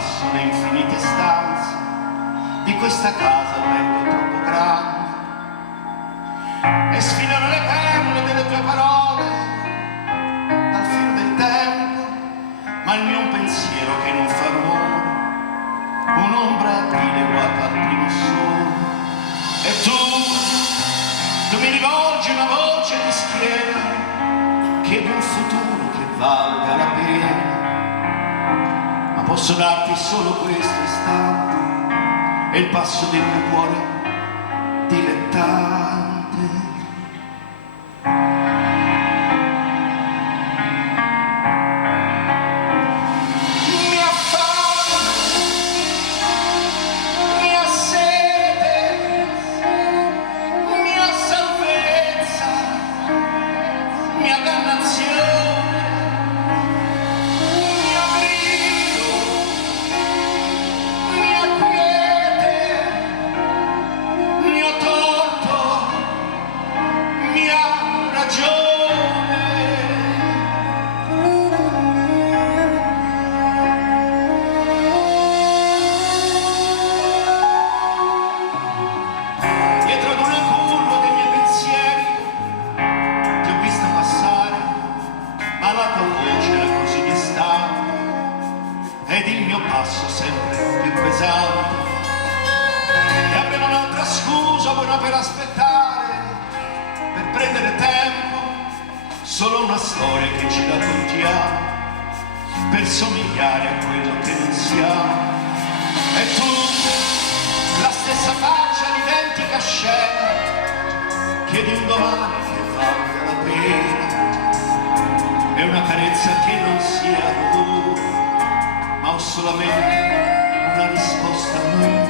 passo le infinite stanze di questa casa ormai troppo grande e sfilano le perle delle tue parole dal filo del tempo, ma il mio è un pensiero che non fa rumore, un'ombra dileguata al primo sole. E tu mi rivolgi una voce di schiena, chiedi un futuro che valga la pena, ma posso darti solo questo istante e il passo del mio cuore dilettante. Ed il mio passo sempre più pesante e avremo un'altra scusa buona per aspettare, per prendere tempo, solo una storia che ci raccontiamo per somigliare a quello che non siamo. E tu, la stessa faccia, l'identica scena, chiedi un domani che valga la pena e una carezza che non sia tu, ma ho solamente una risposta a noi.